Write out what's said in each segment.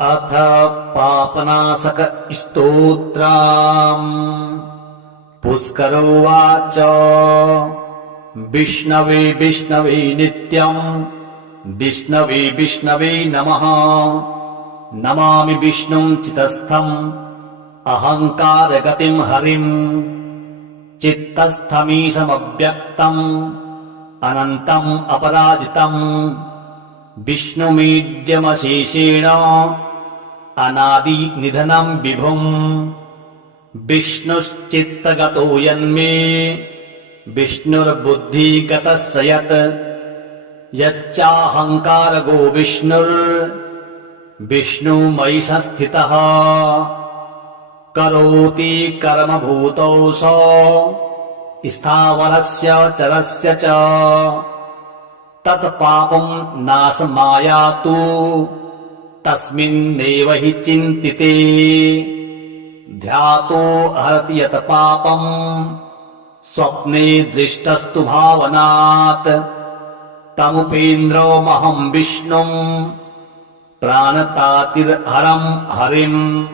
अथ पापनाशक स्तोत्रम्। पुष्करोवाच विष्णवे विष्णवे नित्यम् विष्णवे विष्णवे नमः। नमामि विष्णुं चितस्थम् अहङ्कारगतिम् हरिम्। चित्तस्थमीशमव्यक्तम् अनन्तम् अपराजितम्। विष्णुमीड्यमशेषेण अनादि निधनं विभुम्। विष्णुश्चित्तगतो यन्मे विष्णुर्बुद्धिगतश्च यत्। यच्चाहङ्कारगो विष्णुर्विष्णुमयि संस्थितः। करोति कर्मभूतौ स स्थावरस्य चरस्य च। तत्पापं नाशमायातु तस्मिन्नेव हि चिन्तिते। ध्यातो हरति यत् पापं स्वप्ने दृष्टस्तु भावनात्। तमुपेन्द्रमहं विष्णुं प्राणतातिर्हरं हरिम्।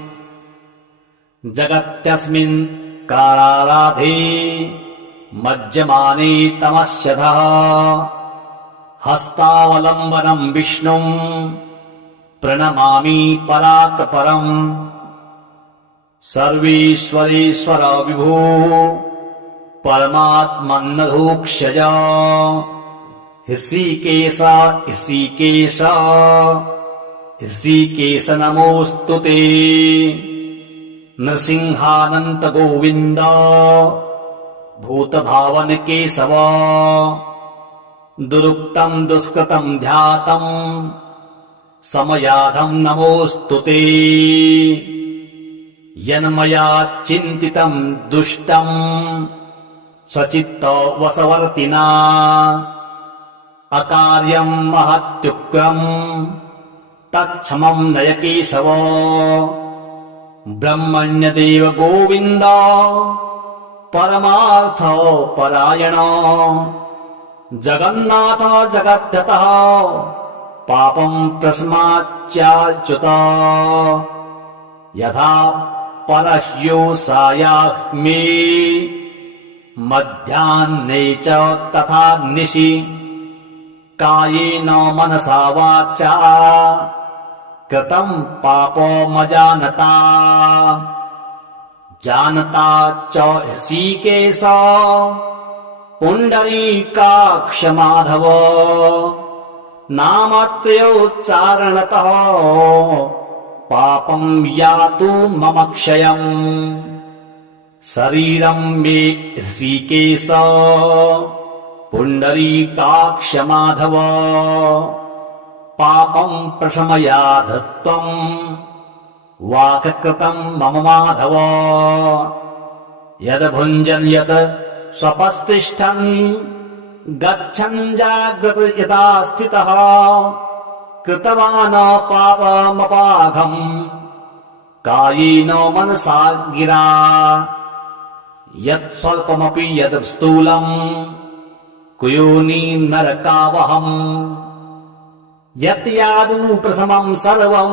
जगत्यस्मिन् काराराधे मज्जमाने तमस्यधः। हस्तावलम्बनं विष्णुं प्रणमामि परात् परम्। सर्वेश्वरेश्वर विभो परमात्मन्नधोक्षज। हृषीकेश हृषीकेश हृषीकेश नमोऽस्तुते। नृसिंहानन्त गोविन्द भूतभावन केशव। दुरुक्तं दुष्कृतं ध्यातं समयाधं नमोऽस्तुते। यन्मया चिन्तितं दुष्टं स्वचित्त वशवर्तिना। अकार्यं महत्युग्रं तत्क्षमं नय केशव। ब्रह्मण्यदेव गोविन्द परमार्थ परायण। जगन्नाथ जगद्गतः पापं प्रशमाच्याच्युत। यथा परह्योषायाह्मे मध्याह्ने च तथा निशि। कायेन मनसा वाचा कृतं पापमजानता। जानता च हृषीकेश पुण्डरीकाक्ष माधव। नामत्रयोच्चारणतः पापं यातु मम क्षयम्। शरीरं मे हृषीकेश पुण्डरीकाक्ष माधव। पापं प्रशमयाध त्वं वाक्कृतं मम माधव। यद् भुञ्जन् यत् स्वपस्तिष्ठन् गच्छन् जाग्रत यथा स्थितः। कृतवान् पापमपाघम् कायेन मनसा गिरा। यत् स्वल्पमपि यद् स्थूलम् कुयोनि नरकावहम्। यत् यादु प्रथमं सर्वं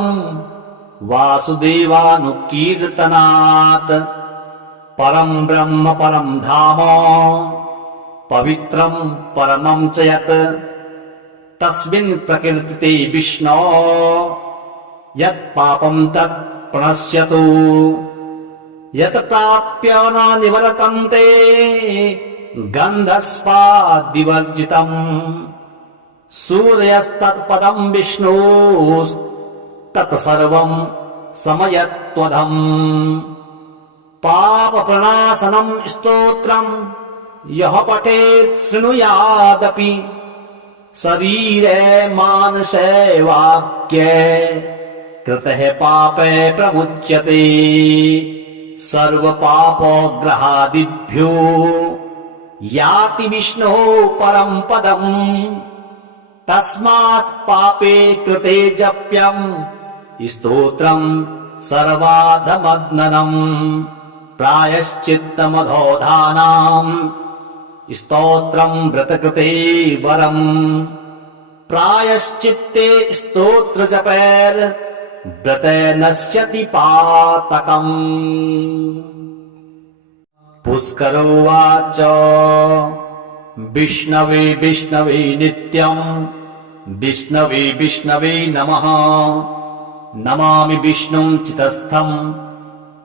वासुदेवानुकीर्तनात्। परं ब्रह्म परं धाम पवित्रं परमं च यत्। तस्मिन् प्रकीर्तिते विष्णो यत् पापं तत् प्रणश्यतु। यत् प्राप्य न निवर्तन्ते गन्धस्पाद्विवर्जितम्। सूर्यस्तत्पदं विष्णोस्तत्सर्वं समयत्वधम्। पापप्रणाशनं स्तोत्रं यः पठेत् शृणुयादपि। शरीरे मानसे वाक्ये कृतः पापे प्रमुच्यते। सर्वपापग्रहादिभ्यो याति विष्णोः परं पदम्। तस्मात् पापे कृते जप्यं स्तोत्रं सर्वाधमग्ननम्। प्रायश्चित्तमधोधानां स्तोत्रं व्रतकृते वरम्। प्रायश्चित्ते स्तोत्र जपैर् व्रते नश्यति पातकम्। पुष्करोवाच विष्णवे विष्णवे नित्यम् विष्णवे विष्णवे नमः। नमामि विष्णुं चितस्थम्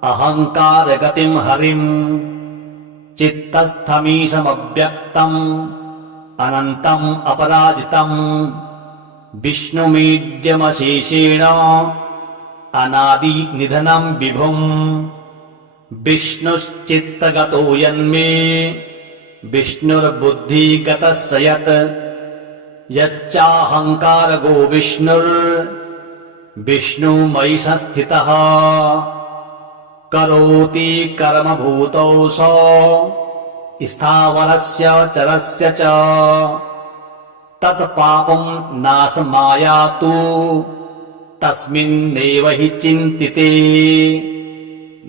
अहङ्कारगतिम् हरिम्। चित्तस्थमीशमव्यक्तम् अनन्तम् अपराजितम्। विष्णुमीड्यमशेषेण अनादिनिधनम् विभुम्। विष्णुश्चित्तगतो यन्मे विष्णुर्बुद्धिगतश्च यत्। यच्चाहङ्कारगो विष्णुर्विष्णुमयि संस्थितः। करोति कर्मभूतौ स स्थावरस्य चरस्य च। तत्पापम् नाशमायातु तस्मिन्नेव हि चिन्तिते।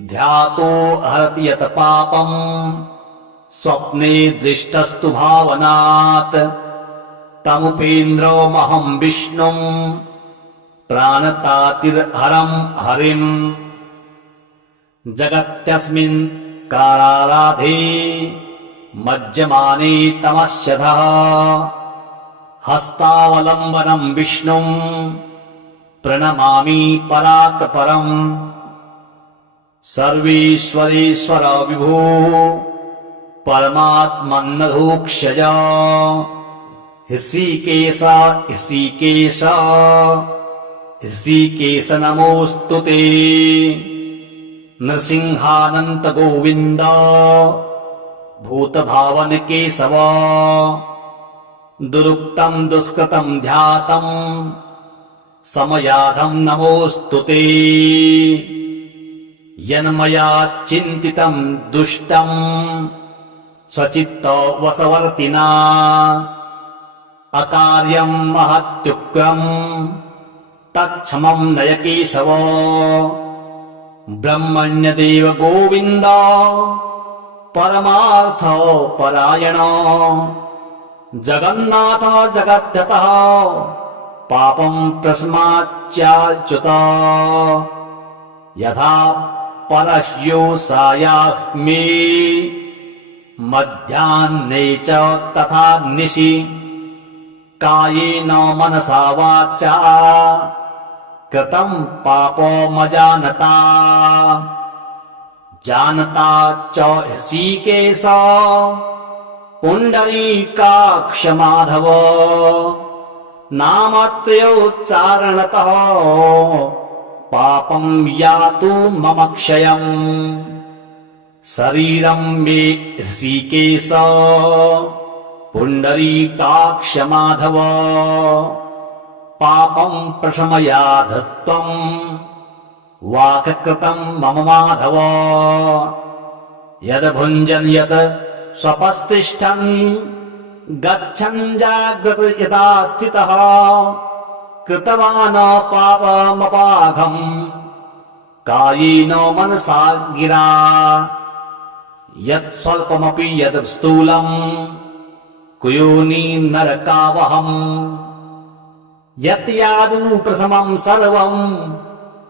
ध्यातो हरति यत् पापम् स्वप्ने दृष्टस्तु भावनात्। तमुपेन्द्रमहम् विष्णुम् प्राणतातिर्हरम् हरिम्। जगत्यस्मिन् काराराधे मज्जमाने तमस्यधः। हस्तावलम्बनम् विष्णुम् प्रणमामि परात् परम्। सर्वेश्वरेश्वर विभो परमात्मन्नधोक्षज। ऋषिकेश ऋषिकेश ऋषिकेश नमोऽस्तु ते। नृसिंहानन्त गोविन्द भूतभावन केशव। दुरुक्तम् दुष्कृतम् ध्यातम् समयाधम् नमोऽस्तु ते। यन्मया चिन्तितम् दुष्टम् स्वचित्त वशवर्तिना। अकार्यम् महत्युग्रम् तत्क्षमम् नय केशव। ब्रह्मण्यदेव गोविन्द परमार्थ परायण। जगन्नाथ जगद्गतः पापम् प्रस्माच्चाच्युत। यथा परह्योषायाह्मे मध्याह्ने च तथा निशि। कायेन मनसा वाचा कृतम् पापमजानता। जानता च ऋषिकेश पुण्डरीकाक्ष माधव। नामत्रयोच्चारणतः पापम् यातु मम क्षयम्। शरीरम् मे ऋषिकेश पुण्डरीकाक्ष माधव। पापम् प्रशमयाध त्वम् वाक्कृतम् मम माधव। यद् भुञ्जन् यत् स्वपस्तिष्ठन् गच्छन् जाग्रत यथा स्थितः। कृतवान् पापमपाघम् कायेन मनसा गिरा। यत् स्वल्पमपि यद् स्थूलम् कुयोनि नरकावहम्। यत् यादु प्रथमम् सर्वम्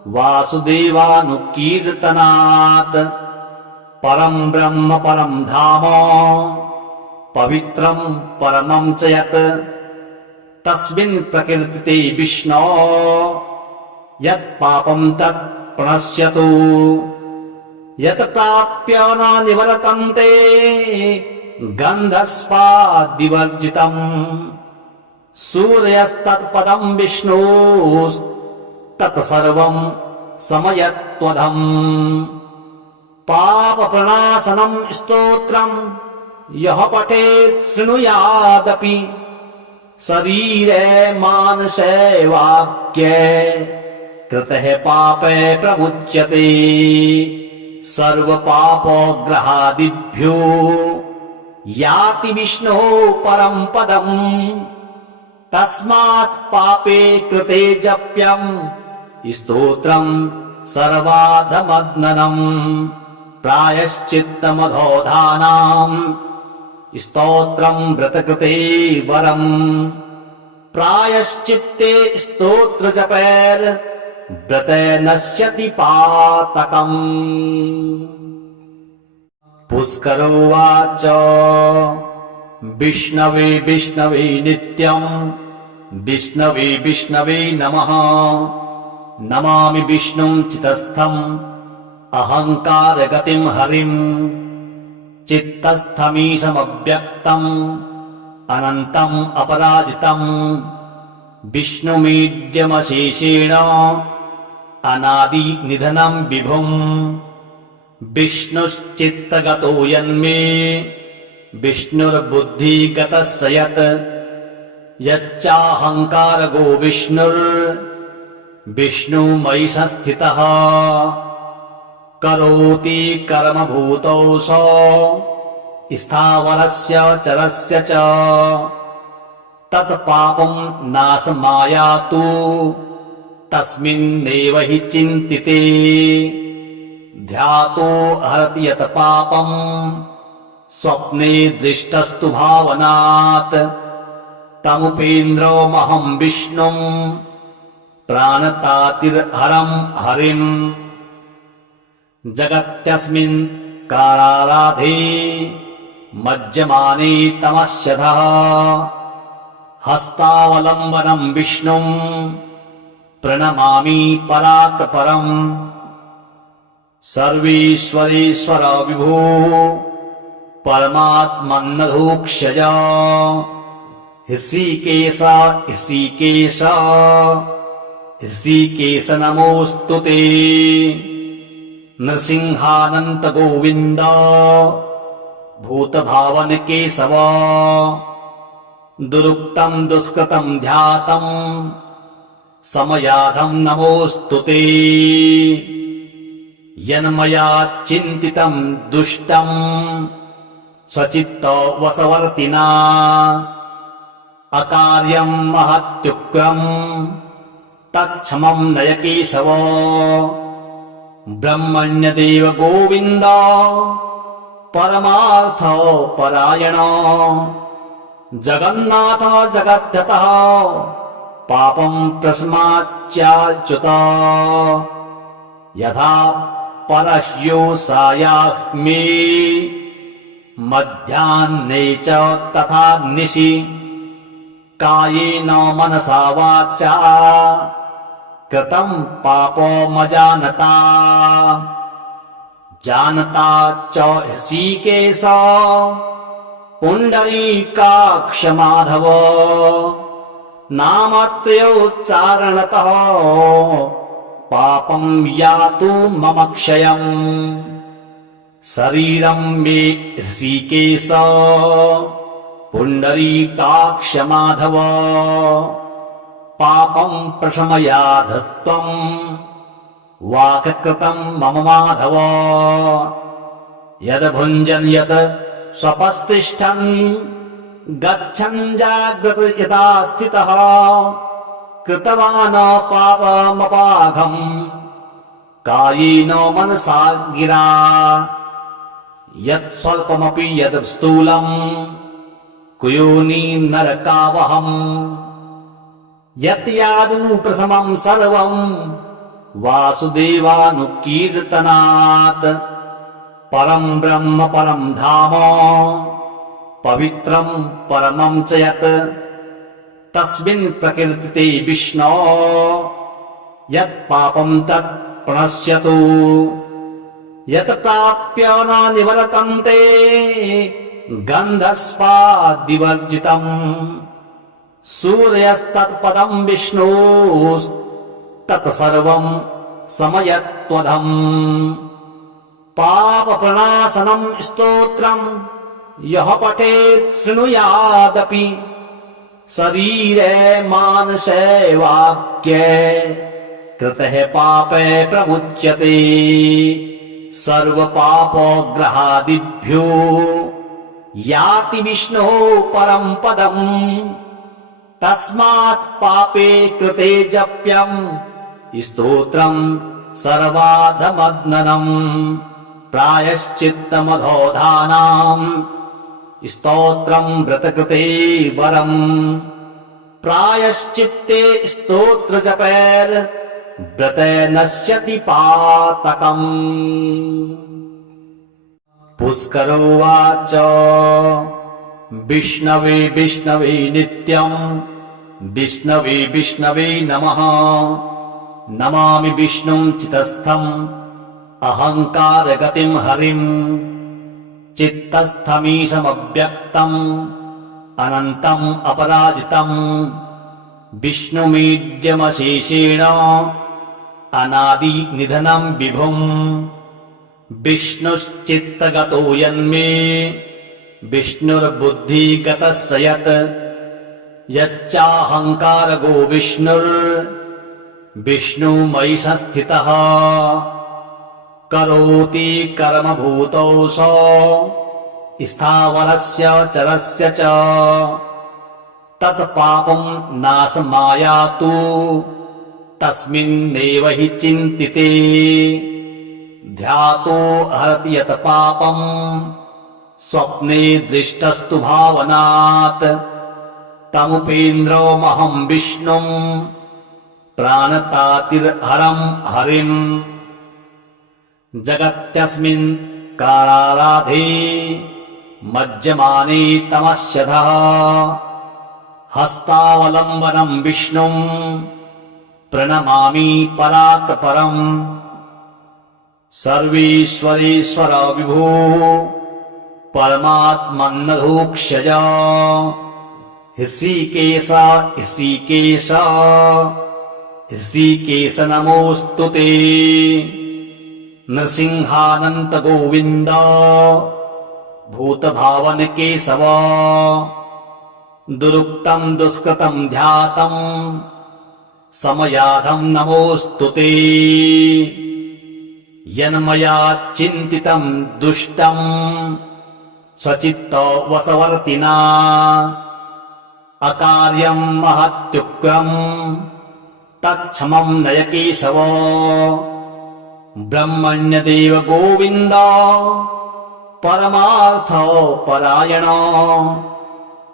वासुदेवानुकीर्तनात्। परम् ब्रह्म परम् धाम पवित्रम् परमम् च यत्। तस्मिन् प्रकीर्तिते विष्णो यत् पापम् तत् प्रणश्यतु। यत् प्राप्य न निवर्तन्ते गन्धस्वादिवर्जितम्। सूर्यस्तत्पदम् विष्णोस्तत्सर्वम् समयत्वधम्। पापप्रणाशनम् स्तोत्रम् यः पठेत् शृणुयादपि। शरीरे मानसे वाक्ये कृतः पापे प्रमुच्यते। सर्वपापग्रहादिभ्यो याति विष्णोः परम् पदम्। तस्मात् पापे कृते जप्यम् स्तोत्रम् सर्वाधमग्ननम्। प्रायश्चित्तमधोधानाम् स्तोत्रम् व्रतकृते वरम्। प्रायश्चित्ते स्तोत्र जपैर् व्रते नश्यति पातकम्। पुष्करोवाच विष्णवे विष्णवे नित्यम् विष्णवे विष्णवे नमः। नमामि विष्णुं चितस्थम् अहङ्कारगतिम् हरिम्। चित्तस्थमीशमव्यक्तम् अनन्तम् अपराजितम्। विष्णुमीड्यमशेषेण अनादिनिधनम् विभुम्। विष्णुश्चित्तगतो यन्मे विष्णुर्बुद्धिगतश्च यत्। यच्चाहङ्कारगो विष्णुर्विष्णुमयि संस्थितः। करोति कर्मभूतौ स स्थावरस्य चरस्य च। तत्पापम् नाशमायातु तस्मिन्नेव हि चिन्तिते। ध्यातो हरति यत् पापम् स्वप्ने दृष्टस्तु भावनात्। तमुपेन्द्रमहम् विष्णुम् प्राणतातिर्हरम् हरिम्। जगत्यस्मिन् काराराधे मज्जमाने तमस्यधः। हस्तावलम्बनम् विष्णुम् प्रणमामि परात् परम्। सर्वेश्वरेश्वर विभो परमात्मन्नधोक्षज। ऋषिकेश ऋषिकेश ऋषिकेश नमोऽस्तु ते। नृसिंहानन्त गोविन्द भूतभावन केशव। दुरुक्तम् दुष्कृतम् ध्यातम् समयाधम् नमोऽस्तु ते। यन्मया चिन्तितम् दुष्टम् स्वचित्तवशवर्तिना। अकार्यम् महत्युग्रम् तत्क्षमम् नय केशव। ब्रह्मण्यदेव गोविन्द परमार्थ परायण। जगन्नाथ जगद्गतः पापम् प्रशमाच्याच्युत। यथा परह्योषायाह्मे मध्याह्ने च तथा निशि। कायेन मनसा वाचा कृतम् पापमजानता। जानता च ऋषिकेश पुण्डरीकाक्ष माधव। नामत्रयोच्चारणतः पापम् यातु मम क्षयम्। शरीरम् मे ऋषिकेश पुण्डरीकाक्ष माधव। पापम् प्रशमयाध त्वम् वाक्कृतम् मम माधव। यद् भुञ्जन् यत् स्वपस्तिष्ठन् गच्छन् जाग्रत् यथा स्थितः। कृतवान् पापमपाघम् कायेन मनसा गिरा। यत् स्वल्पमपि यद् स्थूलम् कुयोनि नरकावहम्। यत् यादु प्रथमम् सर्वम् वासुदेवानुकीर्तनात्। परम् ब्रह्म परम् धाम पवित्रम् परमम् च यत्। तस्मिन् प्रकीर्तिते विष्णो यत् पापम् तत् प्रणश्यतु। यत् प्राप्य न निवर्तन्ते गन्धस्वादिवर्जितम्। सूर्यस्तत्पदम् विष्णोस्तत्सर्वम् समयत्वधम्। पापप्रणाशनम् स्तोत्रम् यः पठेत् शृणुयादपि। शरीरे मानसे वाक्ये कृतः पापे प्रमुच्यते। सर्वपापग्रहादिभ्यो याति विष्णोः परम् पदम्। तस्मात् पापे कृते जप्यम् स्तोत्रम् सर्वाधमग्ननम्। प्रायश्चित्तमधोधानाम् स्तोत्रम् व्रतकृते वरम्। प्रायश्चित्ते स्तोत्रजपैर् व्रते नश्यति पातकम्। पुष्करोवाच विष्णवे विष्णवे नित्यम् विष्णवे विष्णवे नमः। नमामि विष्णुं चितस्थम् अहङ्कारगतिं हरिम्। चित्तस्थमीशमव्यक्तम् अनन्तम् अपराजितम्। विष्णुमीड्यमशेषेण अनादिनिधनं विभुम्। विष्णुश्चित्तगतो यन्मे विष्णुर्बुद्धिगतश्च यत्। यच्चाहङ्कारगो विष्णुर्विष्णुमयि संस्थितः। करोति कर्मभूतौ स स्थावरस्य चरस्य च। तत्पापं नाशमायातु तस्मिन्नेव हि चिन्तिते। ध्यातो हरति यत् पापं स्वप्ने दृष्टस्तु भावनात्। तमुपेन्द्रमहं विष्णुं प्राणतातिर्हरं हरिम्। जगत्यस्मिन् काराराधे मज्जमाने तमस्यधः। हस्तावलम्बनं विष्णुं प्रणमामि परात् परम्। सर्वेश्वरेश्वर विभो परमात्मन्नधोक्षज। ऋषिकेश ऋषिकेश ऋषिकेश नमोऽस्तु ते। नृसिंहानन्त गोविन्द भूतभावन केशव। दुरुक्तं दुष्कृतं ध्यातं समयाधं नमोऽस्तु ते। यन्मया चिन्तितं दुष्टं स्वचित्तवशवर्तिना। अकार्यं महत्युग्रं तत्क्षमं नय केशव। ब्रह्मण्यदेव गोविन्द परमार्थ परायण।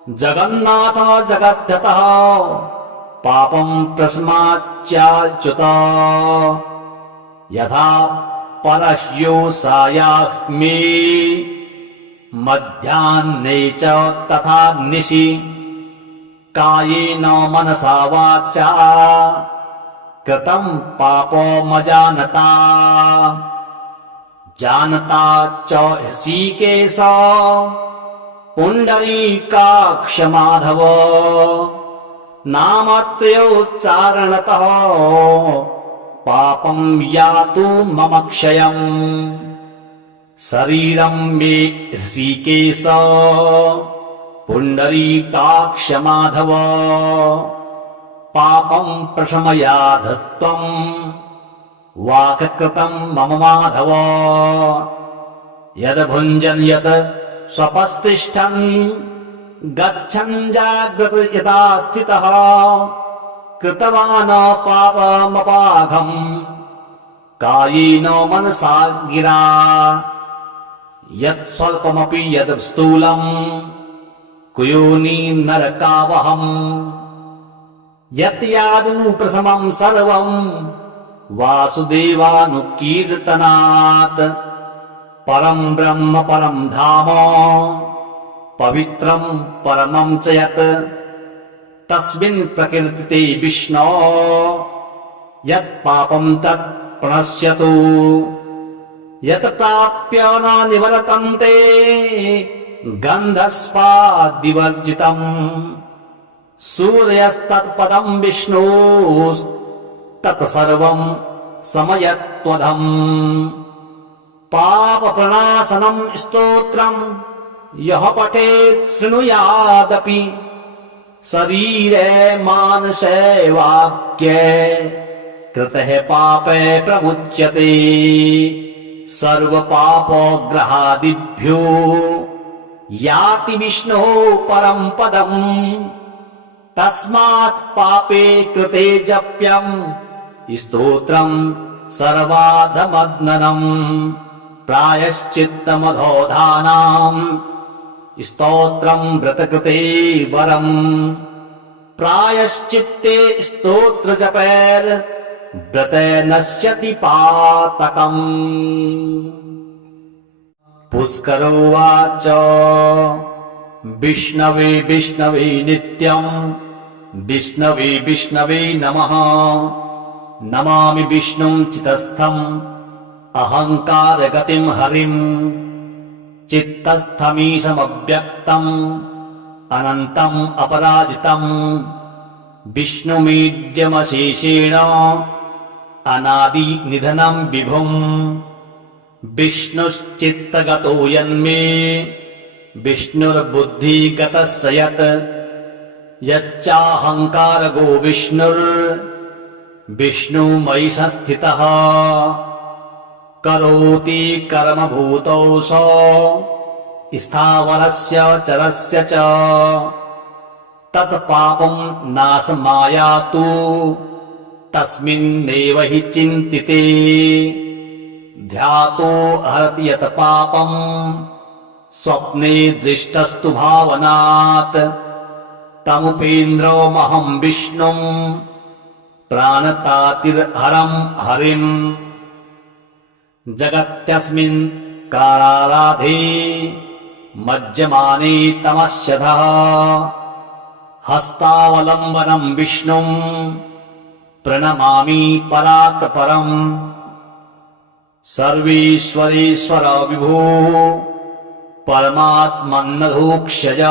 जगन्नाथ जगद्गतः पापं प्रस्माच्चाच्युत। यथा परह्योषायाह्मे मध्याह्ने च तथा निशि। कायेन मनसा वाचा कृतं पापमजानता। जानता च ऋषिकेश पुण्डरीकाक्ष माधव। नामत्रयोच्चारणतः पापं यातु मम क्षयम्। शरीरं मे ऋषिकेश पुण्डरीकाक्ष माधव। पापं प्रशमयाध त्वं वाक्कृतं मम माधव। यद् भुञ्जन् यत् स्वपस्तिष्ठन् गच्छन् जाग्रत यथा स्थितः। कृतवान् पापमपाघम् कायेन मनसा गिरा। यत् स्वल्पमपि यद् स्थूलम् कुयोनि नरकावहम्। यत् यादु प्रथमं सर्वं वासुदेवानुकीर्तनात्। परं ब्रह्म परं धाम पवित्रं परमं च यत्। तस्मिन् प्रकीर्तिते विष्णो यत् पापं तत् प्रणश्यतु। यत् प्राप्य न निवर्तन्ते गन्धस्वादिवर्जितम्। सूर्यस्तत्पदं विष्णोस्तत्सर्वं समयत्वधम्। पापप्रणाशनं स्तोत्रं यः पठेत् शृणुयादपि। शरीरे मानसे वाक्ये कृतः पापे प्रमुच्यते। सर्वपापग्रहादिभ्यो याति विष्णोः परं पदम्। तस्मात् पापे कृते जप्यं स्तोत्रं सर्वाधमग्ननम्। प्रायश्चित्तमधोधानां स्तोत्रं व्रतकृते वरम्। प्रायश्चित्ते स्तोत्र जपैर् व्रते नश्यति पातकम्। पुष्करोवाच विष्णवे विष्णवे नित्यम् विष्णवे विष्णवे नमः। नमामि विष्णुं चितस्थम् अहङ्कारगतिं हरिम्। चित्तस्थमीशमव्यक्तम् अनन्तम् अपराजितम्। विष्णुमीड्यमशेषेण अनादिनिधनं विभुम्। विष्णुश्चित्तगतो यन्मे विष्णुर्बुद्धिगतश्च यत्। यच्चाहङ्कारगो विष्णुर्विष्णुमयि संस्थितः। करोति कर्मभूतौ स स्थावरस्य चरस्य च। तत्पापं नाशमायातु तस्मिन्नेव हि चिन्तिते। ध्यातो हरति यत् पापम् स्वप्ने दृष्टस्तु भावनात्। तमुपेन्द्रमहं विष्णुम् प्राणतातिर्हरं हरिम्। जगत्यस्मिन् काराराधे मज्जमाने तमस्यधः। हस्तावलम्बनं विष्णुम् प्रणमामि परात् परम्। सर्वेश्वरेश्वर विभो परमात्मन्नधोक्षज।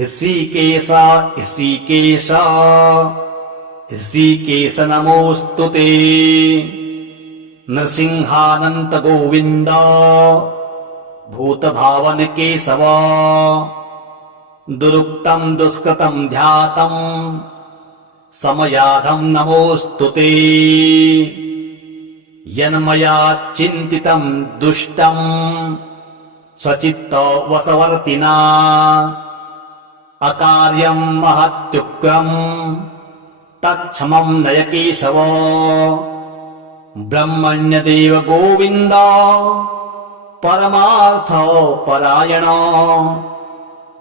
ऋषिकेश ऋषिकेश ऋषिकेश नमोऽस्तुते। नृसिंहानन्त गोविन्द भूतभावन केशव। दुरुक्तं दुष्कृतं ध्यातं समयाधं नमोऽस्तुते। यन्मया चिन्तितं दुष्टं स्वचित्तवशवर्तिना। अकार्यं महत्युग्रं तत्क्षमं नय केशव। ब्रह्मण्यदेव गोविन्द परमार्थ परायण।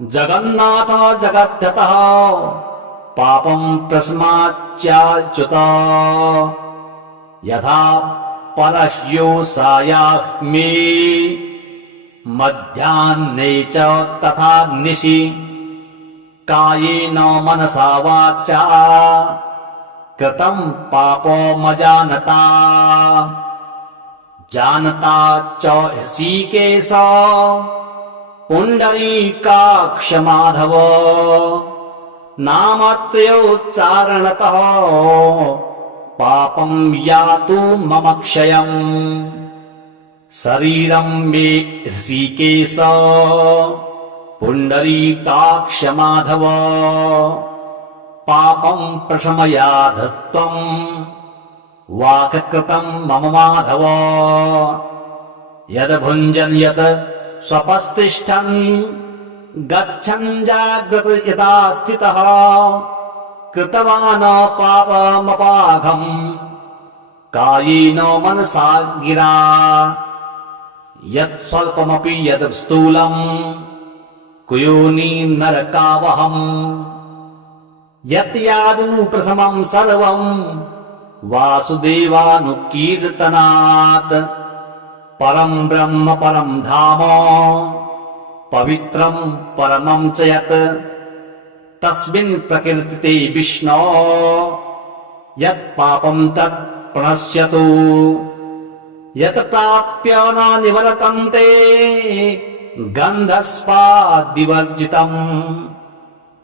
जगन्नाथ जगद्गतः पापं प्रशमाच्याच्युत। यथा परह्योषायाग्मे मध्याह्ने च तथा निशि। कायेन मनसा वाचा कृतं पापमजानता। जानता च ऋषिकेश पुण्डरीकाक्ष माधव। नामत्रयोच्चारणतः पापं यातु मम क्षयम्। शरीरं मे ऋषिकेश पुण्डरीकाक्ष माधव। पापं प्रशमयाध त्वम् वाक्कृतं मम माधव। यद् भुञ्जन् यत् स्वपस्तिष्ठन् गच्छन् जाग्रत् यथा स्थितः। कृतवान् पापमपाघम् कायेन मनसा गिरा। यत् स्वल्पमपि यद् स्थूलम् कुयोनि नरकावहम्। यत् यादु प्रथमं सर्वम् वासुदेवानुकीर्तनात्। परं ब्रह्म परं धाम पवित्रं परमं च यत्। तस्मिन् प्रकीर्तिते विष्णो यत् पापं तत् प्रणश्यतु। यत् प्राप्य न निवर्तन्ते गन्धस्वादिवर्जितम्।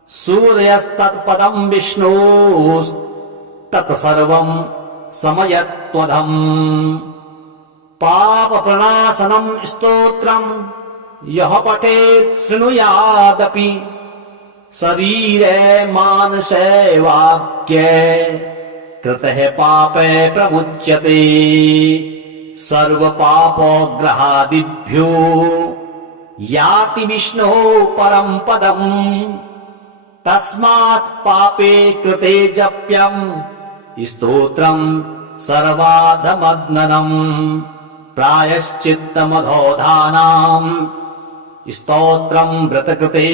सूर्यस्तत्पदं विष्णोस्तत्सर्वं समयत्वधम्। पापप्रणाशनं स्तोत्रं यः पठेत् शृणुयादपि। शरीरे मानसे वाक्ये कृतः पापे प्रमुच्यते। सर्वपापग्रहादिभ्यो याति विष्णोः परं पदम्। तस्मात् पापे कृते जप्यं स्तोत्रं सर्वाधमग्ननम्। प्रायश्चित्तमधोधानाम् स्तोत्रं व्रतकृते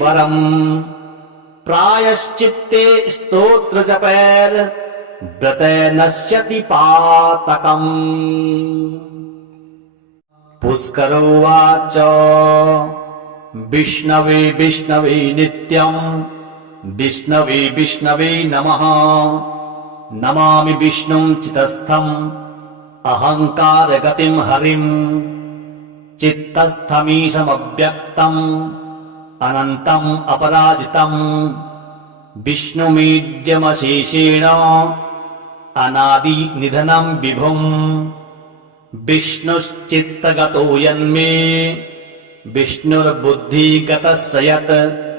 वरम्। प्रायश्चित्ते स्तोत्रजपैर् व्रते नश्यति पातकम्। पुष्करोवाच विष्णवे विष्णवे नित्यम् विष्णवे विष्णवे नमः। नमामि विष्णुं चितस्थम् अहङ्कारगतिं हरिम्। चित्तस्थमीशमव्यक्तम् अनन्तम् अपराजितम्। विष्णुमीड्यमशेषेण अनादिनिधनं विभुम्। विष्णुश्चित्तगतो यन्मे विष्णुर्बुद्धिगतश्च यत्।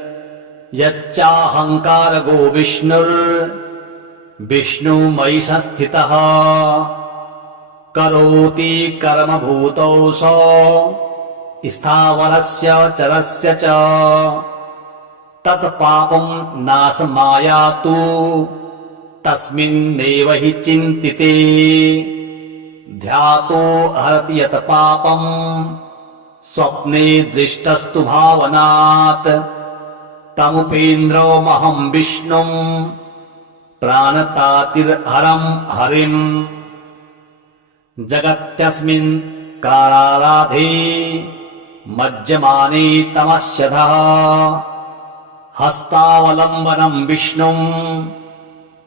यच्चाहङ्कारगो विष्णुर्विष्णुमयि संस्थितः। करोति कर्मभूतौ सो स्थावरस्य चरस्य च। तत्पापं नाशमायातु तस्मिन्नेव हि चिन्तिते। ध्यातो हरति यत् पापम् स्वप्ने दृष्टस्तु भावनात्। तमुपेन्द्रमहं विष्णुम् प्राणतातिर्हरं हरिम्। जगत्यस्मिन् काराराधे मज्जमाने तमस्यधः। हस्तावलम्बनं विष्णुम्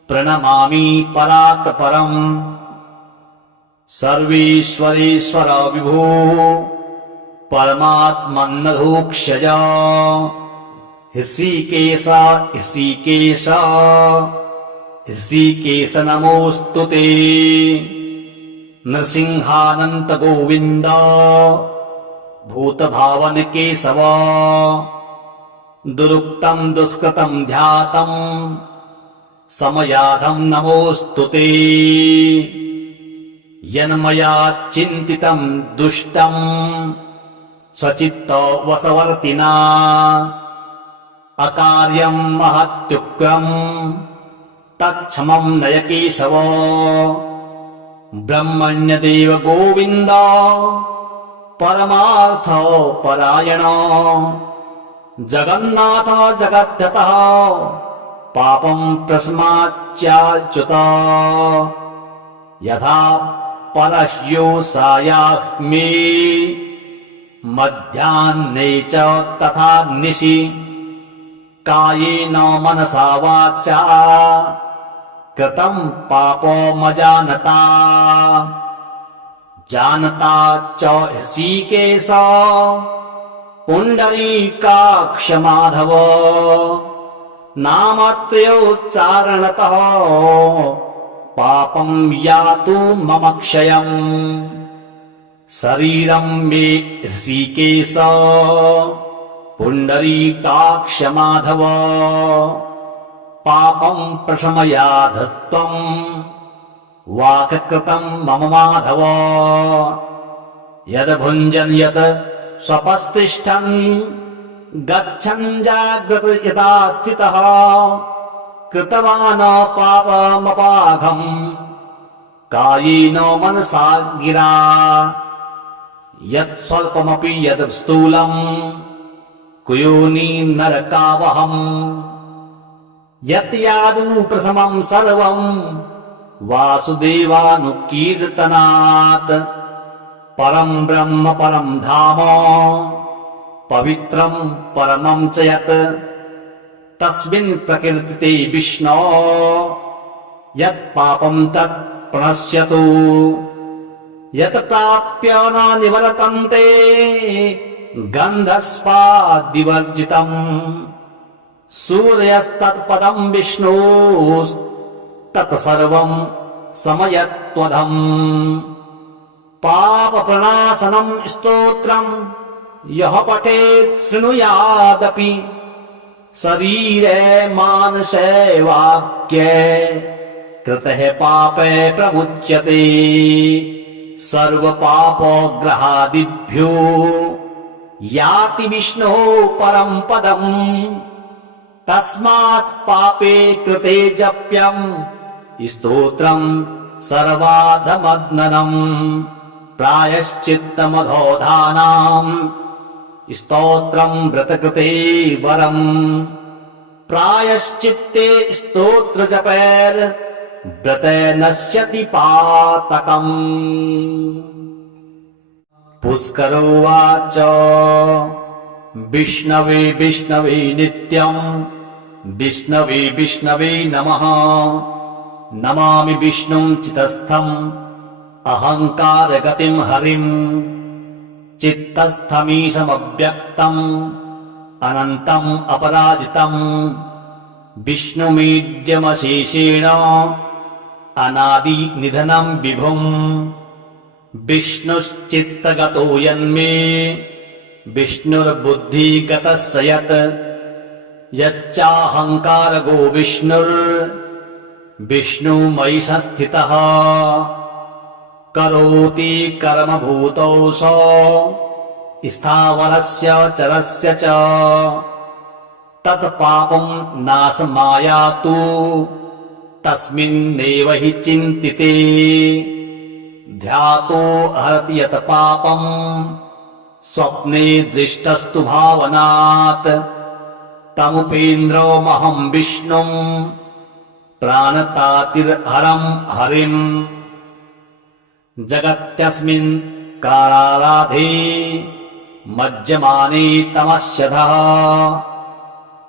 प्रणमामि परात् परम्। सर्वेश्वरेश्वर विभो परमात्मन्नधोक्षज। ऋषिकेश ऋषिकेश ऋषिकेश नमोऽस्तुते। नृसिंहानन्त गोविन्द भूतभावन केशव। दुरुक्तं दुष्कृतं ध्यातं समयाधं नमोऽस्तुते। यन्मया चिन्तितं दुष्टं स्वचित्त वशवर्तिना। अकार्यं महत्युग्रं तत्क्षमं नय केशव। ब्रह्मण्यदेव गोविन्द परमार्थ परायण। जगन्नाथ जगद्गतः पापं प्रशमाच्याच्युत। यथा परह्योषायाग्मे मध्याह्ने च तथा निशि। कायेन मनसा वाचा कृतं पापमजानता। जानता च ऋषिकेश पुण्डरीकाक्ष माधव। नामत्रयोच्चारणतः पापं यातु मम क्षयम्। शरीरं मे ऋषिकेश पुण्डरीकाक्ष माधव। पापं प्रशमयाध त्वम् वाक्कृतं मम माधव। यद् भुञ्जन् यत् स्वपस्तिष्ठन् गच्छन् जाग्रत यथा स्थितः। कृतवान् पापमपाघम् कायेन मनसा गिरा। यत् स्वल्पमपि यद् स्थूलम् कुयोनि नरकावहम्। यत् यादु प्रथमं सर्वम् वासुदेवानुकीर्तनात्। परं ब्रह्म परं धाम पवित्रं परमं च यत्। तस्मिन् प्रकीर्तिते विष्णो यत् पापं तत् प्रणश्यतु। यत् प्राप्य न निवर्तन्ते गन्धस्वादिवर्जितम्। सूर्यस्तत्पदं विष्णोस्तत्सर्वं समयत्वधम्। पापप्रणाशनं स्तोत्रं यः पठेत् शृणुयादपि। शरीरे मानसे वाक्ये कृतः पापे प्रमुच्यते। सर्वपापग्रहादिभ्यो याति विष्णोः परं पदम्। तस्मात् पापे कृते जप्यं स्तोत्रं सर्वाधमग्ननम्। प्रायश्चित्तमधोधानाम् स्तोत्रं व्रतकृते वरम्। प्रायश्चित्ते स्तोत्रजपैर् व्रते नश्यति पातकम्। पुष्करोवाच विष्णवे विष्णवे नित्यम् विष्णवे विष्णवे नमः। नमामि विष्णुं चितस्थम् अहङ्कारगतिं हरिम्। चित्तस्थमीशमव्यक्तम् अनन्तम् अपराजितम्। विष्णुमीड्यमशेषेण अनादिनिधनं विभुम्। विष्णुश्चित्तगतो यन्मे विष्णुर्बुद्धिगतश्च यत्। यच्चाहङ्कारगो विष्णुर्विष्णुमयि संस्थितः। करोति कर्मभूतौ स स्थावरस्य चरस्य च। तत्पापं नाशमायातु तस्मिन्नेव हि चिन्तिते। ध्यातो हरति यत् पापम् स्वप्ने दृष्टस्तु भावनात्। तमुपेन्द्रमहं विष्णुं प्राणतातिर्हरं हरिम्। जगत्यस्मिन् काराराधे मज्जमाने तमस्यधः।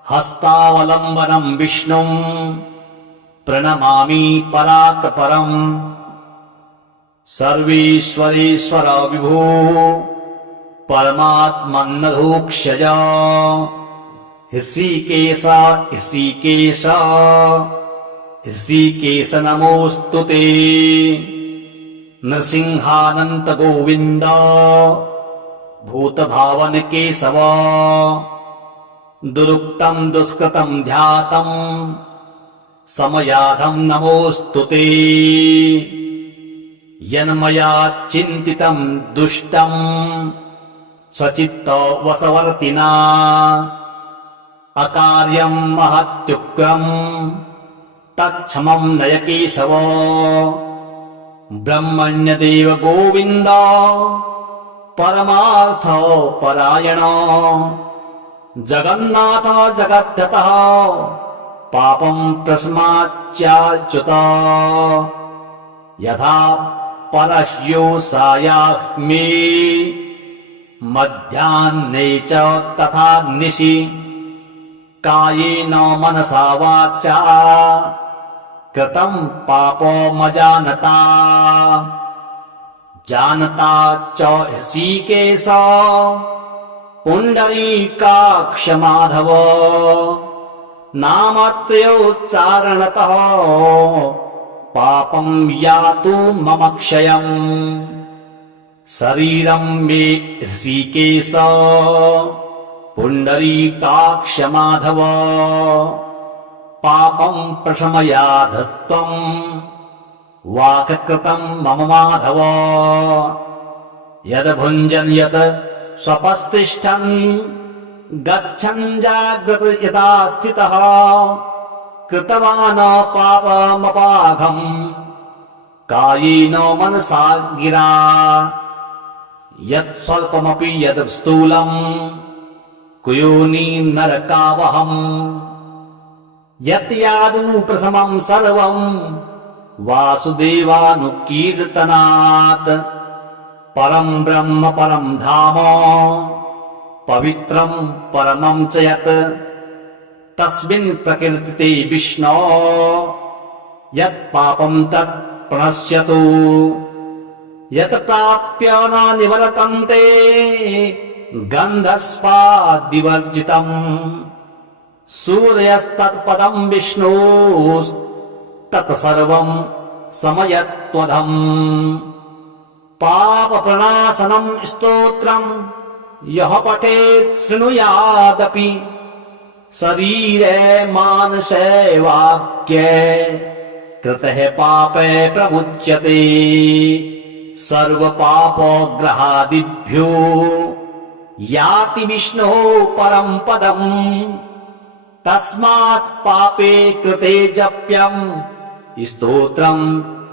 हस्तावलम्बनं विष्णुं प्रणमामि परात् परम्। सर्वेश्वरेश्वर विभो परमात्मन्नधोक्षज। ऋषिकेश ऋषिकेश ऋषिकेश नमोऽस्तु ते। नृसिंहानन्त गोविन्द भूतभावन केशव। दुरुक्तं दुष्कृतं ध्यातं समयाधं नमोऽस्तु ते। यन्मया चिन्तितं दुष्टं स्वचित्तवशवर्तिना। अकार्यं महत्युग्रं तत्क्षमं नय केशव। ब्रह्मण्यदेव गोविन्द परमार्थ परायण। जगन्नाथ जगद्गतः पापं प्रस्माच्चाच्युत। यथा परह्योषायाह्मे मध्याह्ने च तथा निशि। कायेन मनसा वाचा कृतं पापमजानता। जानता च ऋषिकेश पुण्डरीकाक्ष माधव। नामत्रयोच्चारणतः पापं यातु मम क्षयम्। शरीरं मे ऋषिकेश पुण्डरीकाक्ष माधव। पापं प्रशमयाध त्वं वाक्कृतं मम माधव। यद् भुञ्जन् यत् स्वपस्तिष्ठन् गच्छन् जाग्रत यथा स्थितः। कृतवान् पापमपाघम् कायेन मनसा गिरा। यत् स्वल्पमपि यद् स्थूलम् कुयोनि नरकावहम्। यत् यादु प्रथमं सर्वं वासुदेवानुकीर्तनात्। परं ब्रह्म परं धाम पवित्रं परमं च यत्। तस्मिन् प्रकीर्तिते विष्णो यत् पापं तत् प्रणश्यतु। यत् प्राप्य न निवर्तन्ते गन्धस्वादिवर्जितम्। सूर्यस्तत्पदं विष्णोस्तत्सर्वं समयत्वधम्। पापप्रणाशनं स्तोत्रं यः पठेत् शृणुयादपि। शरीरे मानसे वाक्ये कृतः पापे प्रमुच्यते। सर्वपापग्रहादिभ्यो याति विष्णोः परं पदम्। तस्मात् पापे कृते जप्यं स्तोत्रं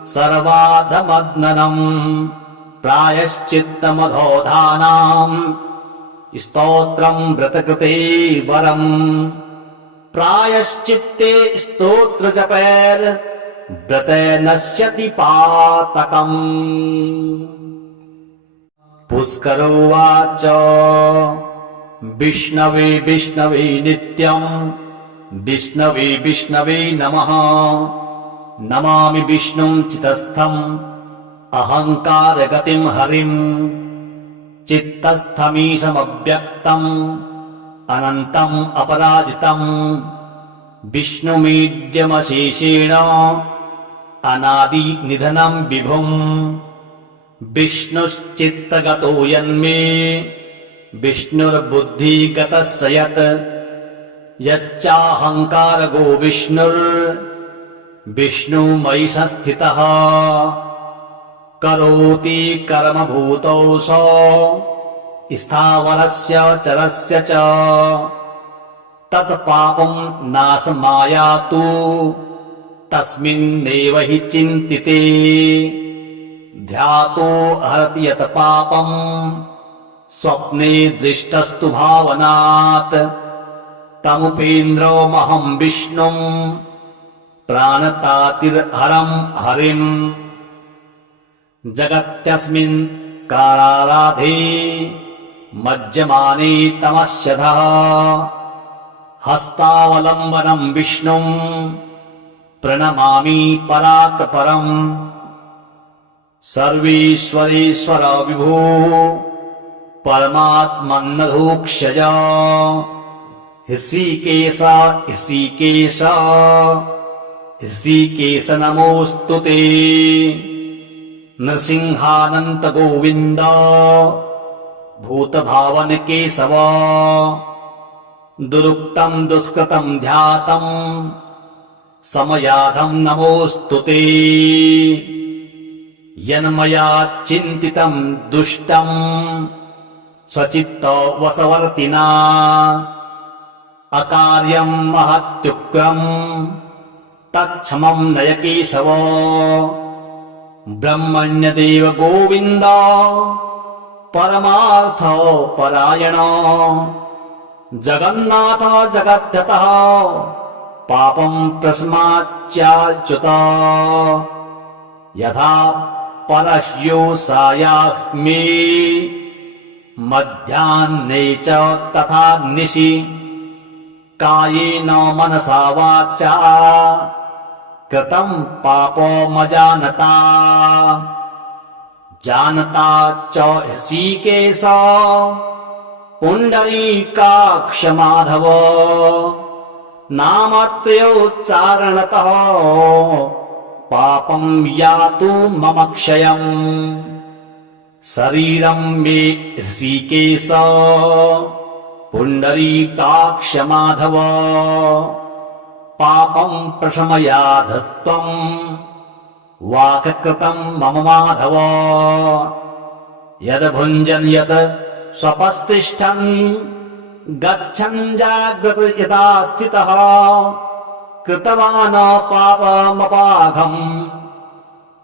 सर्वाधमग्ननम्। प्रायश्चित्तमधोधानाम् स्तोत्रं व्रतकृते वरम्। प्रायश्चित्ते स्तोत्र जपैर् व्रते नश्यति पातकम्। पुष्करोवाच विष्णवे विष्णवे नित्यम् विष्णवे विष्णवे नमः। नमामि विष्णुं चितस्थम् अहङ्कारगतिम् हरिम्। चित्तस्थमीशमव्यक्तम् अनन्तम् अपराजितम्। विष्णुमीड्यमशेषेण अनादिनिधनम् विभुम्। विष्णुश्चित्तगतो यन्मे विष्णुर्बुद्धिगतश्च यत्। यच्चाहङ्कारगो विष्णुर्विष्णुमयि संस्थितः। करोति कर्मभूतौ स स्थावरस्य चरस्य च। तत्पापम् नाशमायातु तस्मिन्नेव हि चिन्तिते। ध्यातो हरति यत् पापम् स्वप्ने दृष्टस्तु भावनात्। तमुपेन्द्रमहम् विष्णुम् प्राणतातिर्हरम् हरिम्। जगत्यस्मिन् काराराधे मज्जमाने तमस्यधः। हस्तावलम्बनम् विष्णुम् प्रणमामि परात् परम्। सर्वेश्वरेश्वर विभो परमात्मन्नधोक्षज। ऋषिकेश ऋषिकेश ऋषिकेश नमोऽस्तुते। नृसिंहानन्त गोविन्द भूतभावन केशव। दुरुक्तम् दुष्कृतम् ध्यातम् समयाधम् नमोऽस्तुते। यन्मया चिन्तितम् दुष्टम् स्वचित्त वशवर्तिना। अकार्यम् महत्युग्रम् तत्क्षमम् नय केशव। ब्रह्मण्यदेव गोविन्द परमार्थ परायण। जगन्नाथ जगद्यतः पापम् प्रस्माच्चाच्युत। यथा परह्योषायाह्मे मध्याह्ने च तथा निशि। कायेन मनसा वाचा कृतम् पापमजानता। जानता च ऋषिकेश पुण्डरीकाक्ष माधव। नामत्रयोच्चारणतः पापम् यातु मम क्षयम्। शरीरम् मे ऋषिकेश पुण्डरीकाक्ष माधव। पापम् प्रशमयाध त्वम् वाक्कृतम् मम माधव। यद् भुञ्जन् यत् स्वपस्तिष्ठन् गच्छन् जाग्रत यथा स्थितः। कृतवान् पापमपाघम्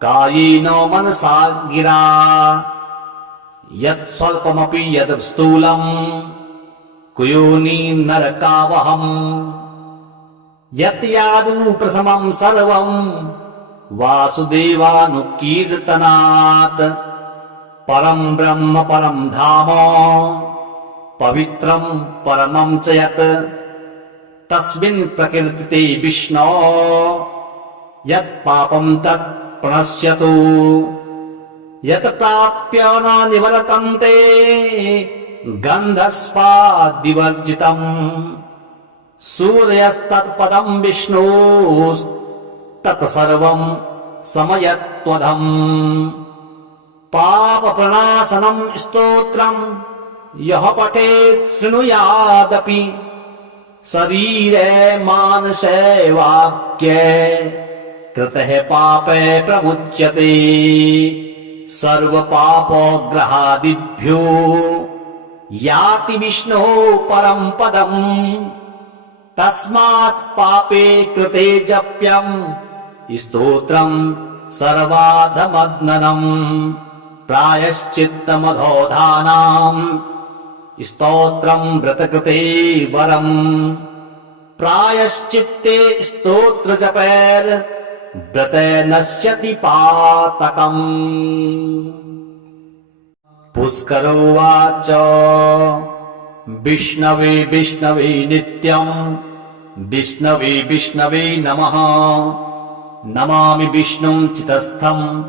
कायेन मनसा गिरा। यत् स्वल्पमपि यद् स्थूलम् कुयोनि नरकावहम्। यत् यादु प्रथमम् सर्वम् वासुदेवानुकीर्तनात्। परम् ब्रह्म परम् धाम पवित्रम् परमम् च यत्। तस्मिन् प्रकीर्तिते विष्णो यत् पापम् तत् प्रणश्यतु। यत् प्राप्य न निवर्तन्ते गन्धस्वादिवर्जितम्। सूर्यस्तत्पदम् विष्णोस्तत्सर्वम् समयत्वधम्। पापप्रणाशनम् स्तोत्रम् यः पठेत् शृणुयादपि। शरीरे मानसे वाक्ये कृतः पापे प्रमुच्यते। सर्वपापग्रहादिभ्यो याति विष्णोः परम् पदम्। तस्मात् पापे कृते जप्यम् स्तोत्रम् सर्वाधमग्ननम्। प्रायश्चित्तमधोधानाम् स्तोत्रम् व्रतकृते वरम्। प्रायश्चित्ते स्तोत्र जपैर् व्रते नश्यति पातकम्। पुष्करोवाच विष्णवे विष्णवे नित्यम् विष्णवे विष्णवे नमः। नमामि विष्णुं चितस्थम्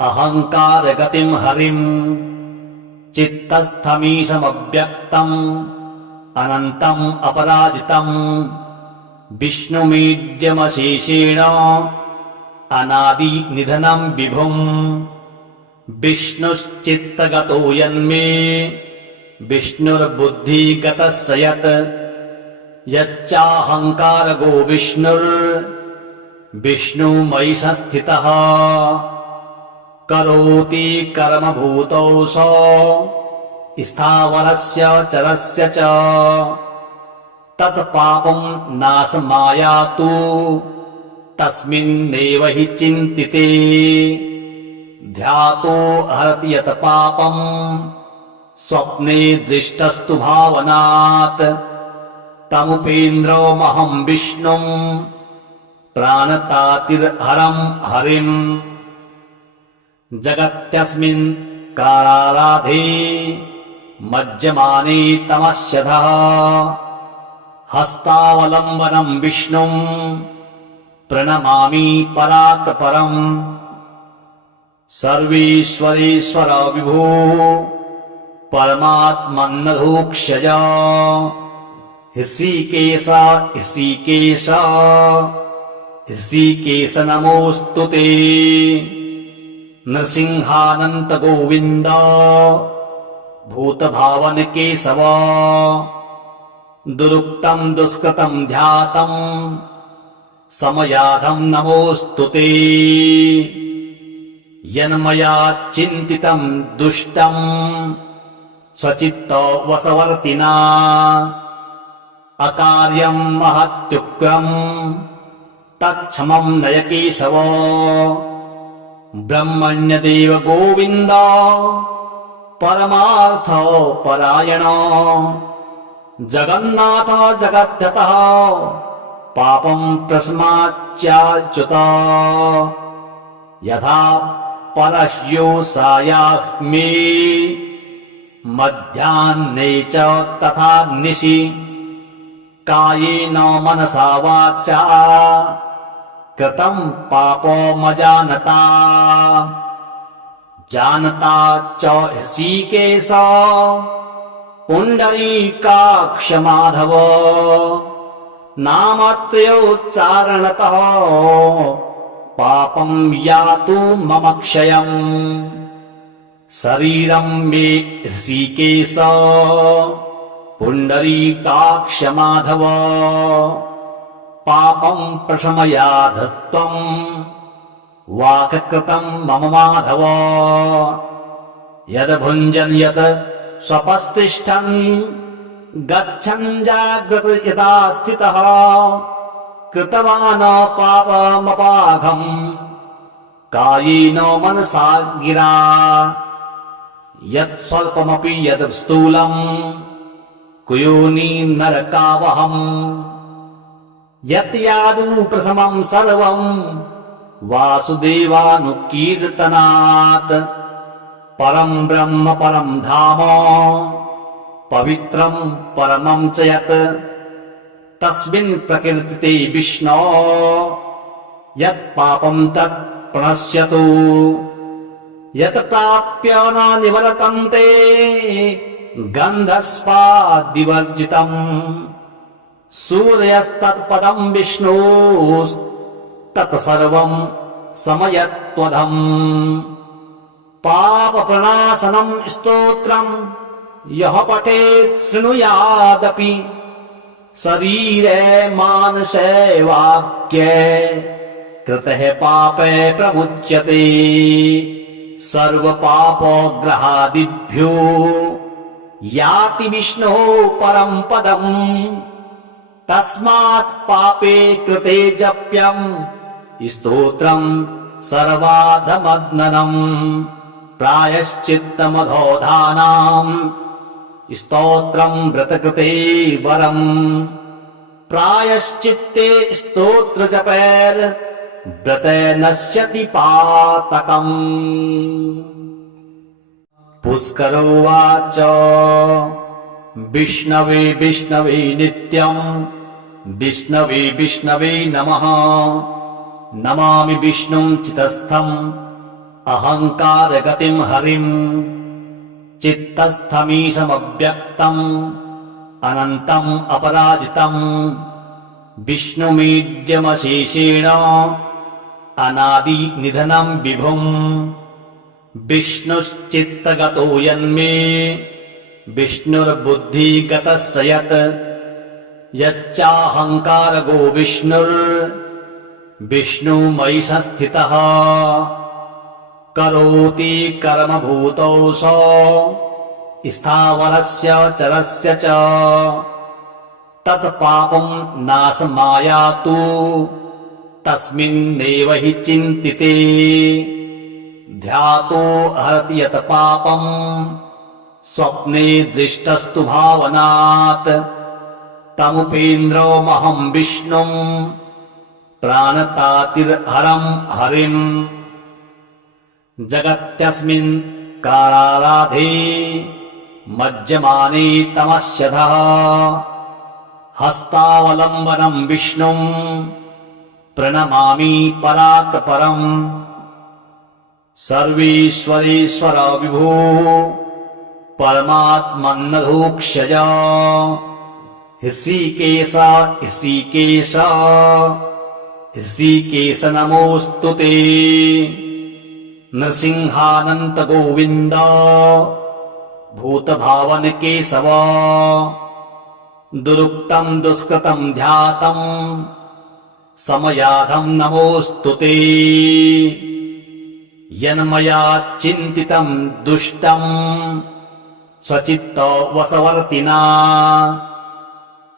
अहङ्कारगतिम् हरिम्। चित्तस्थमीशमव्यक्तम् अनन्तम् अपराजितम्। विष्णुमीड्यमशेषेण अनादिनिधनम् विभुम्। विष्णुश्चित्तगतो यन्मे विष्णुर्बुद्धिगतश्च यत्। यच्चाहङ्कारगो विष्णुर्विष्णुमयि संस्थितः। करोति कर्मभूतौ स स्थावरस्य चरस्य च। तत्पापम् नाशमायातु तस्मिन्नेव हि चिन्तिते। ध्यातो हरति यत् पापम् स्वप्ने दृष्टस्तु भावनात्। तमुपेन्द्रमहम् विष्णुम् प्राणतातिर्हरम् हरिम्। जगत्यस्मिन् काराराधे मज्जमाने तमस्यधः। हस्तावलम्बनम् विष्णुम् प्रणमामि परात् परम्। सर्वेश्वरेश्वर विभो परमात्मन्नधोक्षज। ऋषिकेश ऋषिकेश ऋषिकेश नमोऽस्तु ते। नृसिंहानन्त गोविन्द भूतभावन केशव। दुरुक्तम् दुष्कृतम् ध्यातम् समयाधम् नमोऽस्तु ते। यन्मया चिन्तितम् दुष्टम् स्वचित्तवशवर्तिना। अकार्यम् महत्युग्रम् तत्क्षमम् नय केशव। ब्रह्मण्यदेव गोविन्द परमार्थ परायण। जगन्नाथ जगद्गतः पापम् प्रशमाच्याच्युत। यथा परह्योषायाह्मे मध्याह्ने च तथा निशि। कायेन मनसा वाचा कृतम् पापमजानता। जानता च ऋषिकेश पुण्डरीकाक्ष माधव। नामत्रयोच्चारणतः पापम् यातु मम क्षयम्। शरीरम् मे ऋषिकेश पुण्डरीकाक्ष माधव। पापम् प्रशमयाध त्वम् वाक्कृतम् मम माधव। यद् भुञ्जन् यत् स्वपस्तिष्ठन् गच्छन् जाग्रत् यथा स्थितः। कृतवान् पापमपाघम् कायेन मनसा गिरा। यत् स्वल्पमपि यद् स्थूलम् कुयोनि नरकावहम्। यत् यादु प्रथमम् सर्वम् वासुदेवानुकीर्तनात्। परम् ब्रह्म परम् धाम पवित्रम् परमम् च यत्। तस्मिन् प्रकीर्तिते विष्णो यत् पापम् तत् प्रणश्यतु। यत् प्राप्य न निवर्तन्ते गन्धस्वादिवर्जितम्। सूर्यस्तत्पदम् विष्णोस्तत्सर्वम् समयत्वधम्। पापप्रणाशनम् स्तोत्रम् यः पठेत् शृणुयादपि। शरीरे मानसे वाक्ये कृतः पापे प्रमुच्यते। सर्वपापग्रहादिभ्यो याति विष्णोः परम् पदम्। तस्मात् पापे कृते जप्यम् स्तोत्रम् सर्वाधमग्ननम्। प्रायश्चित्तमधोधानाम् स्तोत्रम् व्रतकृते वरम्। प्रायश्चित्ते स्तोत्रजपैर् व्रते नश्यति पातकम्। पुष्करोवाच विष्णवे विष्णवे नित्यम् विष्णवे विष्णवे नमः। नमामि विष्णुं चितस्थम् अहङ्कारगतिं हरिम्। चित्तस्थमीशमव्यक्तम् अनन्तम् अपराजितम्। विष्णुमीड्यमशेषेण अनादिनिधनं विभुम्। विष्णुश्चित्तगतो यन्मे विष्णुर्बुद्धिगतश्च यत्। यच्चाहङ्कारगो विष्णुर्विष्णुमयि संस्थितः। करोति कर्मभूतौ सो स्थावरस्य चरस्य च। तत्पापं नाशमायातु तस्मिन्नेव हि चिन्तिते। ध्यातो हरति यत् पापं स्वप्ने दृष्टस्तु भावनात्। तमुपेन्द्रमहं विष्णुं प्राणतातिर्हरं हरिम्। जगत्यस्मिन् काराराधे मज्जमाने तमस्यधः। हस्तावलम्बनं विष्णुं प्रणमामि परात् परम्। सर्वेश्वरेश्वर विभो परमात्मन्नधोक्षज। ऋषिकेश ऋषिकेश ऋषिकेश नमोऽस्तुते। नृसिंहानन्त गोविन्द भूतभावन केशव। दुरुक्तं दुष्कृतं ध्यातं समयाधं नमोऽस्तुते। यन्मया चिन्तितं दुष्टं स्वचित्तवशवर्तिना।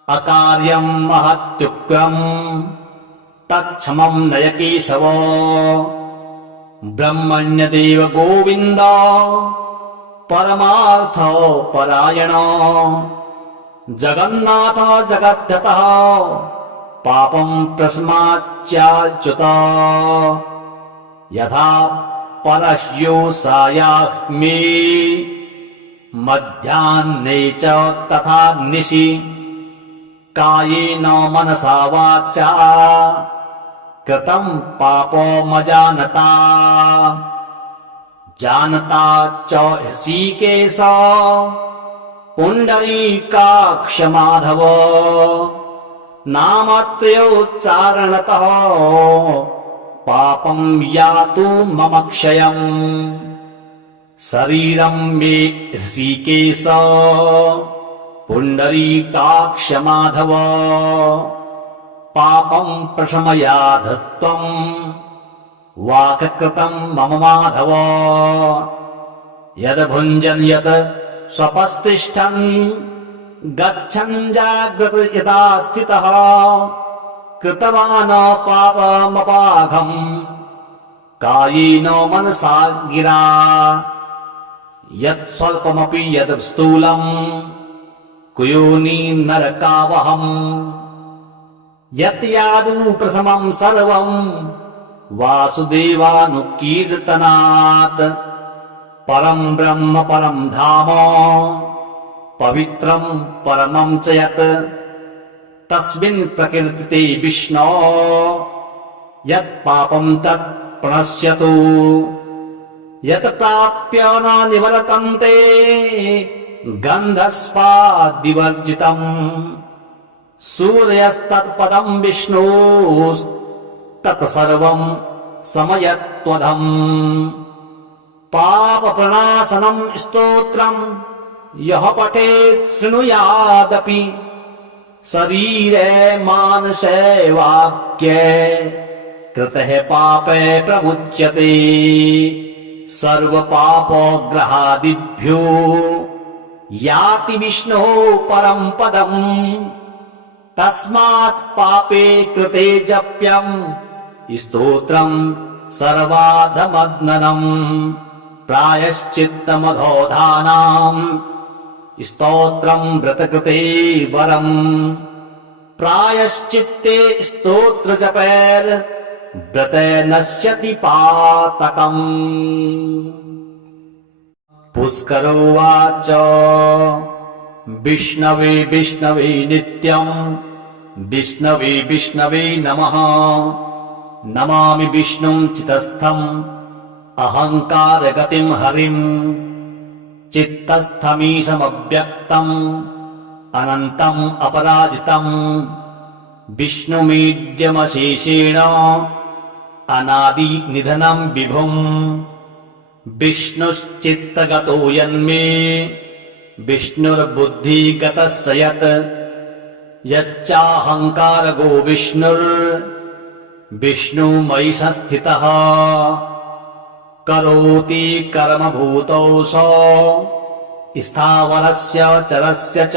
अकार्यं महत्युग्रं तत्क्षमं नय केशव। ब्रह्मण्यदेव गोविन्द परमार्थ परायण। जगन्नाथ जगद्गतः पापं प्रशमाच्याच्युत। यथा परह्योषायाग्मे मध्याह्ने च तथा निशि। कायेन मनसा वाचा कृतं पापमजानता। जानता च ऋषिकेश पुण्डरीकाक्ष माधव। नामत्रयोच्चारणतः पापं यातु मम क्षयम्। शरीरं मे ऋषिकेश पुण्डरीकाक्ष माधव। पापं प्रशमयाध त्वं वाक्कृतं मम माधव। यद् भुञ्जन् यत् स्वपस्तिष्ठन् गच्छन् जाग्रत् यदा स्थितः। कृतवान् पापमपाघम् कायेन मनसा गिरा। यत् स्वल्पमपि यद् स्थूलम् कुयोनि नरकावहम्। यत् यादु प्रथमं सर्वं वासुदेवानुकीर्तनात्। परं ब्रह्म परं धाम पवित्रं परमं च यत्। तस्मिन् प्रकीर्तिते विष्णो यत् पापं तत् प्रणश्यतु। यत् प्राप्य न निवर्तन्ते गन्धस्वादिवर्जितम्। सूर्यस्तत्पदं विष्णोस्तत्सर्वं समयत्वधम्। पापप्रणाशनं स्तोत्रं यः पठेत् शृणुयादपि। शरीरे मानसे वाक्ये कृतः पापे प्रमुच्यते। सर्वपापग्रहादिभ्यो याति विष्णोः परं पदम्। तस्मात् पापे कृते जप्यं स्तोत्रं सर्वाधमग्ननम्। प्रायश्चित्तमधोधानाम् स्तोत्रं व्रतकृते वरम्। प्रायश्चित्ते स्तोत्रजपैर् व्रते नश्यति पातकम्। पुष्करोवाच विष्णवे विष्णवे नित्यम् विष्णवे विष्णवे नमः। नमामि विष्णुं चितस्थम् अहङ्कारगतिं हरिम्। चित्तस्थमीशमव्यक्तम् अनन्तम् अपराजितम्। विष्णुमीड्यमशेषेण अनादिनिधनं विभुम्। विष्णुश्चित्तगतो यन्मे विष्णुर्बुद्धिगतश्च यत्। यच्चाहङ्कारगो विष्णुर्विष्णुमयि संस्थितः। करोति कर्मभूतौ स स्थावरस्य चरस्य च।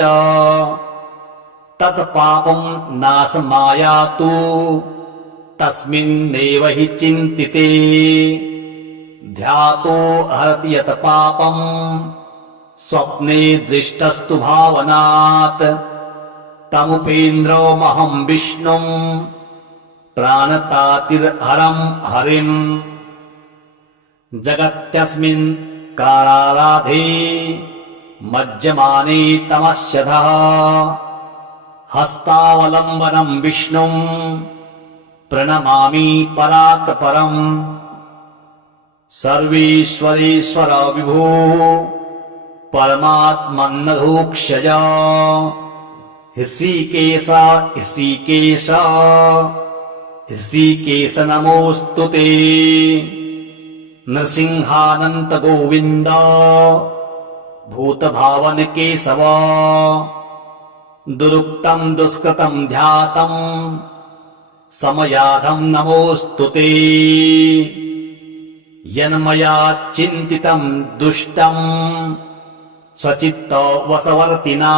तत्पापं नाशमायातु तस्मिन्नेव हि चिन्तिते। ध्यातो हरति यत् पापम् स्वप्ने दृष्टस्तु भावनात्। तमुपेन्द्रमहं विष्णुम् प्राणतातिर्हरं हरिम्। जगत्यस्मिन् काराराधे मज्जमाने तमस्यधः। हस्तावलम्बनं विष्णुम् प्रणमामि परात् परम्। सर्वेश्वरेश्वर विभो परमात्मन्नधोक्षज। ऋषिकेश ऋषिकेश ऋषिकेश नमोऽस्तुते। नृसिंहानन्त गोविन्द भूतभावन केशव। दुरुक्तं दुष्कृतं ध्यातं समयाधं नमोऽस्तुते। यन्मया चिन्तितं दुष्टं स्वचित्त वशवर्तिना।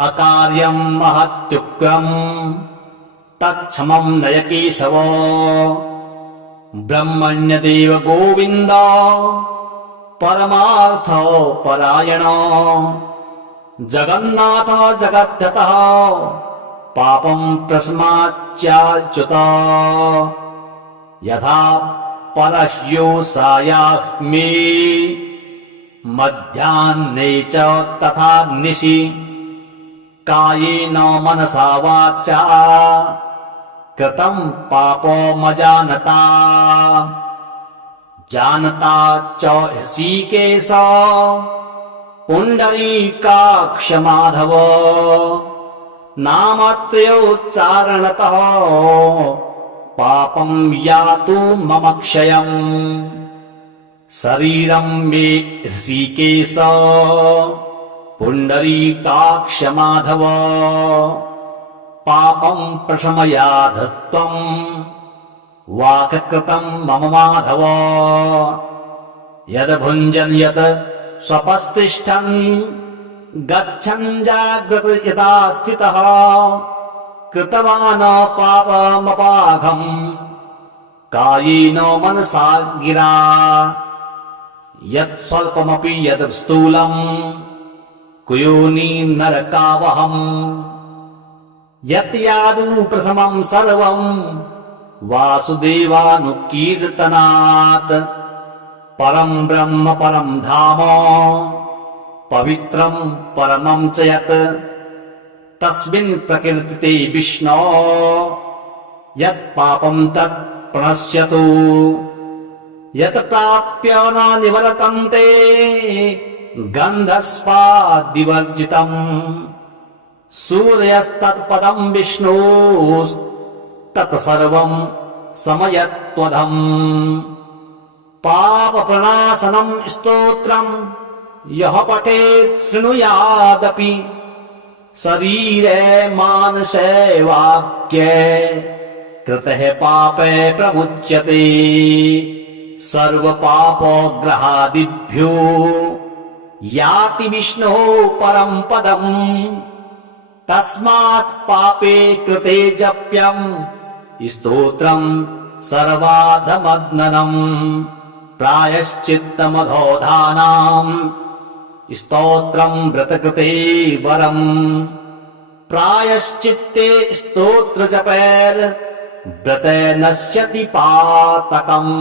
अकार्यं महत्युग्रं तत्क्षमं नय केशव। ब्रह्मण्यदेव गोविन्द परमार्थ परायण। जगन्नाथ जगद्गतः पापं प्रशमाच्याच्युत। यथा परह्योषायाह्मे मध्याह्ने च तथा निशि। कायेन मनसा वाचा कृतं पापमजानता। जानता च ऋषिकेश पुण्डरीकाक्ष माधव। नामत्रयोच्चारणतः पापं यातु मम क्षयम्। शरीरं मे ऋषिकेश पुण्डरीकाक्ष माधव। पापं प्रशमयाध त्वम् वाक्कृतं मम माधव। यद् भुञ्जन् यत् स्वपस्तिष्ठन् गच्छन् जाग्रत् यदा स्थितः। कृतवान् पापमपाघम् कायेन मनसा गिरा। यत् स्वल्पमपि यद् स्थूलम् कुयोनि नरकावहम्। यत् यादु प्रथमं सर्वम् वासुदेवानुकीर्तनात्। परं ब्रह्म परं धाम पवित्रं परमं च यत्। तस्मिन् प्रकीर्तिते विष्णो यत् पापं तत् प्रणश्यतु। यत् प्राप्य न निवर्तन्ते गन्धस्वादिवर्जितम्। सूर्यस्तत्पदं विष्णोस्तत्सर्वं समयत्वधम्। पापप्रणाशनं स्तोत्रं यः पठेत् शृणुयादपि। शरीरे मानसे वाक्ये कृतः पापे प्रमुच्यते। सर्वपापग्रहादिभ्यो याति विष्णोः परं पदम्। तस्मात् पापे कृते जप्यं स्तोत्रं सर्वाधमग्ननम्। प्रायश्चित्तमधोधानाम् स्तोत्रं व्रतकृते वरम्। प्रायश्चित्ते स्तोत्रजपैर् व्रते नश्यति पातकम्।